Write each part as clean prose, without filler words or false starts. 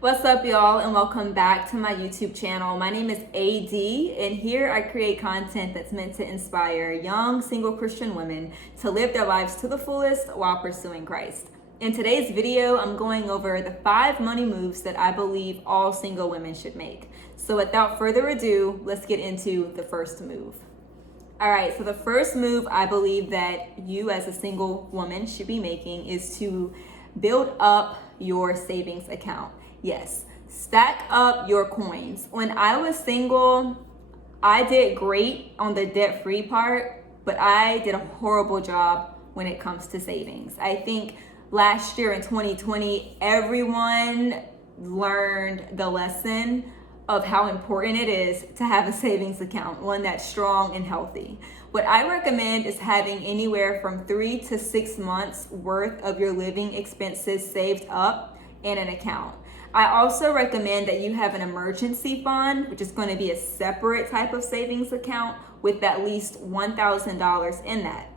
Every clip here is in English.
What's up, y'all, and welcome back to my YouTube channel. My name is AD, and here I create content that's meant to inspire young single Christian women to live their lives to the fullest while pursuing Christ. In today's video, I'm going over the 5 money moves that I believe all single women should make. So without further ado, let's get into the first move. All right, so the first move I believe that you as a single woman should be making is to build up your savings account. Yes, stack up your coins. When I was single, I did great on the debt-free part, but I did a horrible job when it comes to savings. I think last year in 2020, everyone learned the lesson of how important it is to have a savings account, one that's strong and healthy. What I recommend is having anywhere from 3 to 6 months worth of your living expenses saved up in an account. I also recommend that you have an emergency fund, which is going to be a separate type of savings account with at least $1,000 in that.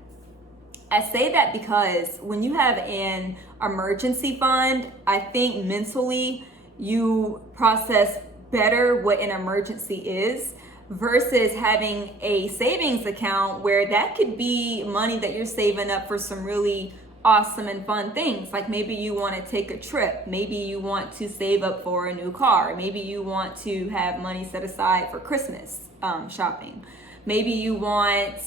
I say that because when you have an emergency fund, I think mentally you process better what an emergency is versus having a savings account where that could be money that you're saving up for some really awesome and fun things. Like maybe you want to take a trip, maybe you want to save up for a new car, maybe you want to have money set aside for Christmas shopping, maybe you want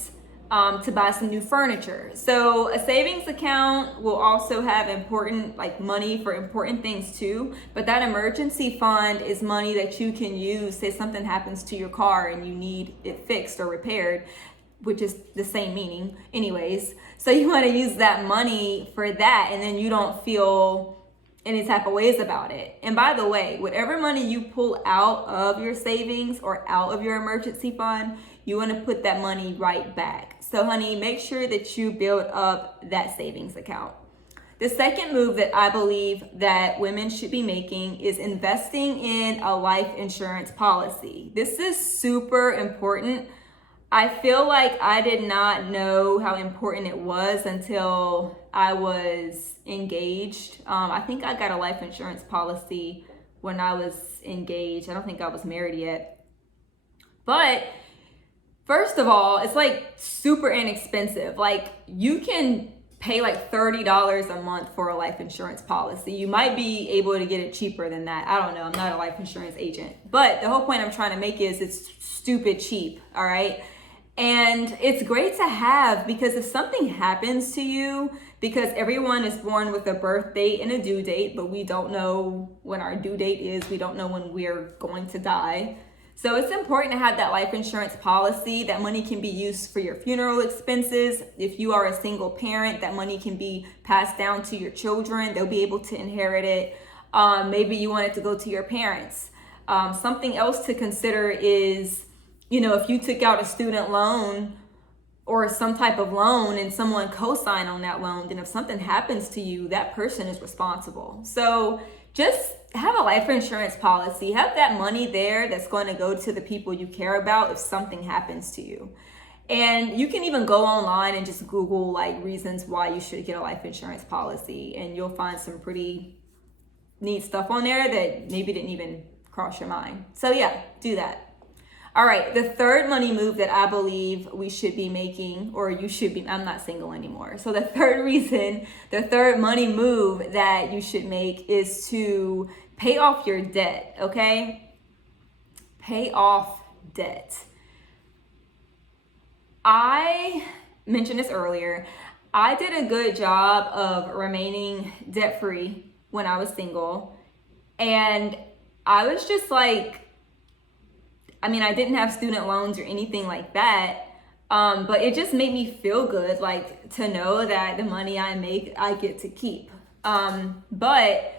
to buy some new furniture. So a savings account will also have important money for important things too, but that emergency fund is money that you can use. Say something happens to your car and you need it fixed or repaired, which is the same meaning anyways. So you want to use that money for that, and then you don't feel any type of ways about it. And by the way, whatever money you pull out of your savings or out of your emergency fund, you want to put that money right back. So honey, make sure that you build up that savings account. The second move that I believe that women should be making is investing in a life insurance policy. This is super important. I feel like I did not know how important it was until I was engaged. I think I got a life insurance policy when I was engaged. I don't think I was married yet. But first of all, it's super inexpensive. You can pay $30 a month for a life insurance policy. You might be able to get it cheaper than that. I don't know. I'm not a life insurance agent. But the whole point I'm trying to make is it's stupid cheap, all right? And it's great to have because if something happens to you, because everyone is born with a birth date and a due date, but we don't know when our due date is. We don't know when we're going to die. So it's important to have that life insurance policy. That money can be used for your funeral expenses. If you are a single parent, that money can be passed down to your children. They'll be able to inherit it. Maybe you want it to go to your parents. Something else to consider is, if you took out a student loan or some type of loan and someone co-signed on that loan, then if something happens to you, that person is responsible. So just have a life insurance policy. Have that money there that's going to go to the people you care about if something happens to you. And you can even go online and just Google reasons why you should get a life insurance policy, and you'll find some pretty neat stuff on there that maybe didn't even cross your mind. So yeah, do that. All right, the third money move that I believe we should be making, or you should be, I'm not single anymore. So the third money move that you should make is to pay off your debt, okay? Pay off debt. I mentioned this earlier. I did a good job of remaining debt-free when I was single. And I was just I didn't have student loans or anything like that, but it just made me feel good, to know that the money I make, I get to keep. But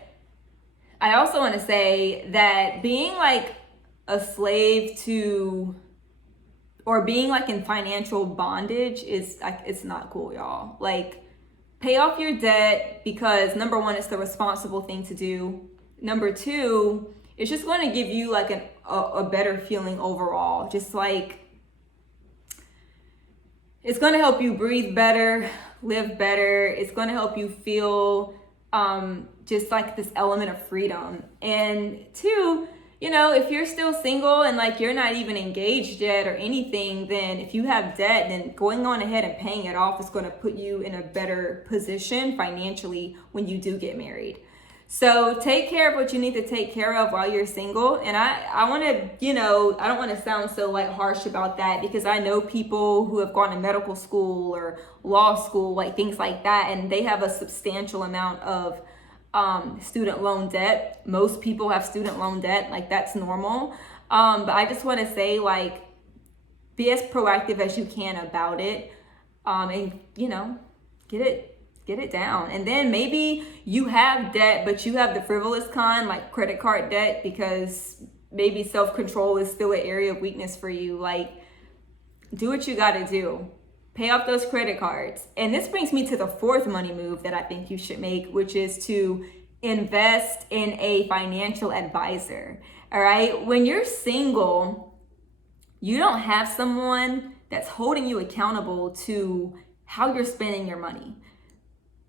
I also want to say that being a slave to, or being in financial bondage is, it's not cool, y'all. Pay off your debt because number one, it's the responsible thing to do. Number two, it's just going to give you a better feeling overall. Just it's going to help you breathe better, live better. It's going to help you feel just like this element of freedom. And two, if you're still single and like you're not even engaged yet or anything, then if you have debt, then going on ahead and paying it off is going to put you in a better position financially when you do get married. So take care of what you need to take care of while you're single. And I want to, I don't want to sound so like harsh about that, because I know people who have gone to medical school or law school, like things like that, and they have a substantial amount of student loan debt. Most people have student loan debt, like that's normal. But I just want to say, like, be as proactive as you can about it, and get it down. And then maybe you have debt, but you have the frivolous kind, like credit card debt, because maybe self-control is still an area of weakness for you. Like, do what you got to do. Pay off those credit cards. And this brings me to the fourth money move that I think you should make, which is to invest in a financial advisor. All right. When you're single, you don't have someone that's holding you accountable to how you're spending your money.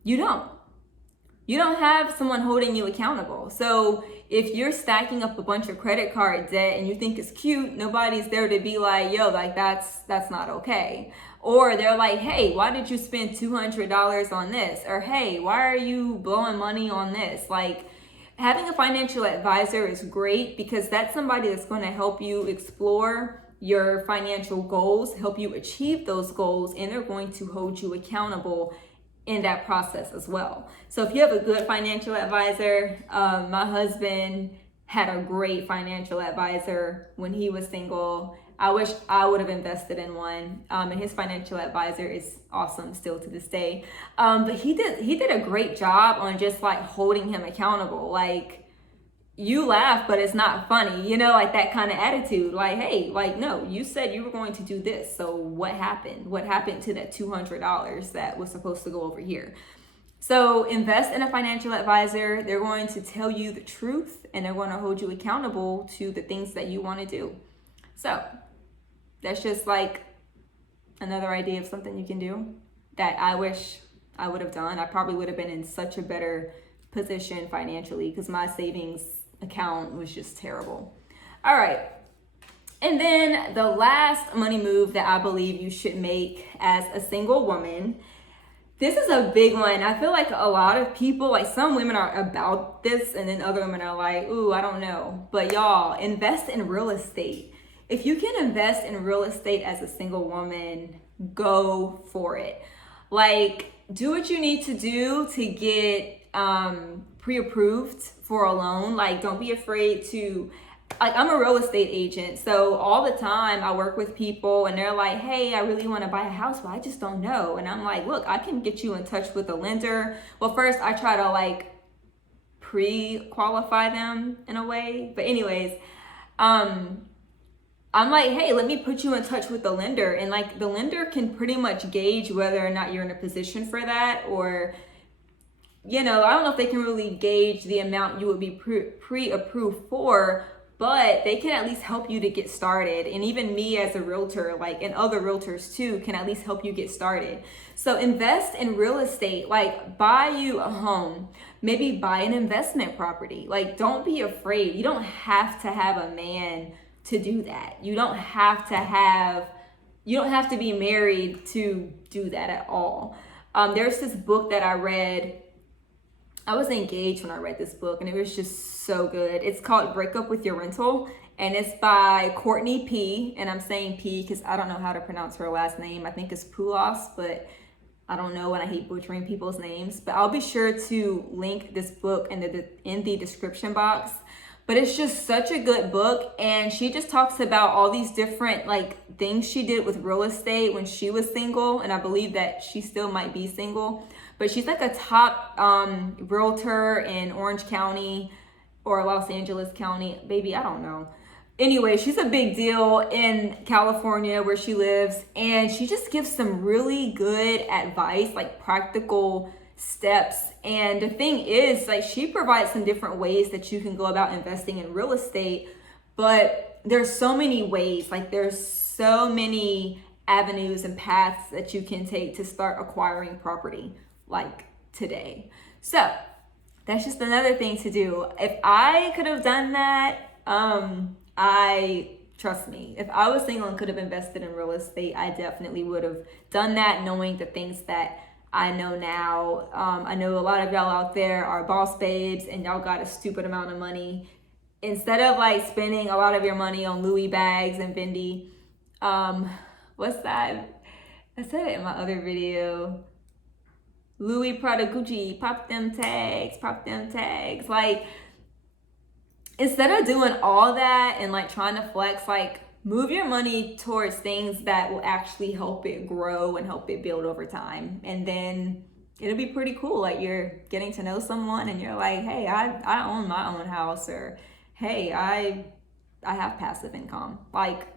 You don't have someone holding you accountable. So if you're stacking up a bunch of credit card debt and you think it's cute, nobody's there to be like, yo, like that's not okay. Or they're like, hey, why did you spend $200 on this? Or hey, why are you blowing money on this? Like, having a financial advisor is great, because that's somebody that's going to help you explore your financial goals, help you achieve those goals, and they're going to hold you accountable in that process as well. So if you have a good financial advisor, my husband had a great financial advisor when he was single. I wish I would have invested in one, and his financial advisor is awesome still to this day. But he did a great job on just like holding him accountable. Like, you laugh, but it's not funny, like that kind of attitude. Like, hey, like, no, you said you were going to do this. So what happened? What happened to that $200 that was supposed to go over here? So invest in a financial advisor. They're going to tell you the truth, and they're going to hold you accountable to the things that you want to do. So that's just like another idea of something you can do that I wish I would have done. I probably would have been in such a better position financially, because my savings account was just terrible. All right. And then the last money move that I believe you should make as a single woman, this is a big one. I feel like a lot of people, like some women are about this, and then other women are like, ooh, I don't know. But y'all, invest in real estate. If you can invest in real estate as a single woman, go for it. Like, do what you need to do to get pre-approved for a loan. Like, don't be afraid to, like, I'm a real estate agent, so all the time I work with people and they're like, hey, I really want to buy a house, but I just don't know. And I'm like, look, I can get you in touch with a lender. Well, first I try to like pre-qualify them in a way, but anyways, I'm like, hey, let me put you in touch with the lender. And like, the lender can pretty much gauge whether or not you're in a position for that, or I don't know if they can really gauge the amount you would be pre-approved for, but they can at least help you to get started. And even me as a realtor, like, and other realtors too, can at least help you get started. So invest in real estate, like buy you a home, maybe buy an investment property. Like, don't be afraid. You don't have to have a man to do that. You don't have to be married to do that at all. There's this book that I read. I was engaged when I read this book, and it was just so good. It's called Break Up With Your Rental, and it's by Courtney P. And I'm saying P because I don't know how to pronounce her last name. I think it's Poulos, but I don't know, and I hate butchering people's names. But I'll be sure to link this book in the description box. But it's just such a good book, and she just talks about all these different like things she did with real estate when she was single, and I believe that she still might be single. But she's like a top realtor in Orange County or Los Angeles County, maybe, I don't know. Anyway, she's a big deal in California where she lives, and she just gives some really good advice, like practical steps. And the thing is, like, she provides some different ways that you can go about investing in real estate, but there's so many ways, like there's so many avenues and paths that you can take to start acquiring property like today. So that's just another thing to do. If I could have done that, trust me, if I was single and could have invested in real estate, I definitely would have done that, knowing the things that I know now. I know a lot of y'all out there are boss babes and y'all got a stupid amount of money. Instead of like spending a lot of your money on Louis bags and Fendi, what's that? I said it in my other video. Louis, Prada, Gucci, pop them tags, pop them tags. Like, instead of doing all that and like trying to flex, like move your money towards things that will actually help it grow and help it build over time. And then it'll be pretty cool. Like, you're getting to know someone and you're like, hey, I own my own house, or hey, I have passive income. Like,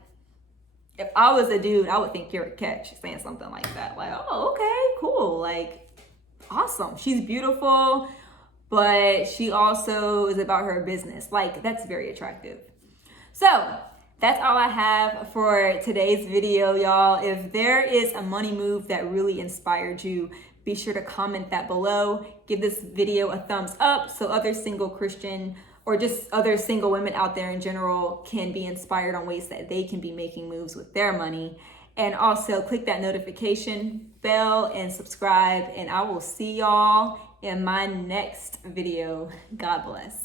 if I was a dude, I would think you're a catch saying something like that. Like, oh, okay, cool. Like, awesome. She's beautiful, but she also is about her business. Like, that's very attractive. So that's all I have for today's video, y'all. If there is a money move that really inspired you, be sure to comment that below. Give this video a thumbs up so other single Christian or just other single women out there in general can be inspired on ways that they can be making moves with their money. And also click that notification bell and subscribe, and I will see y'all in my next video. God bless.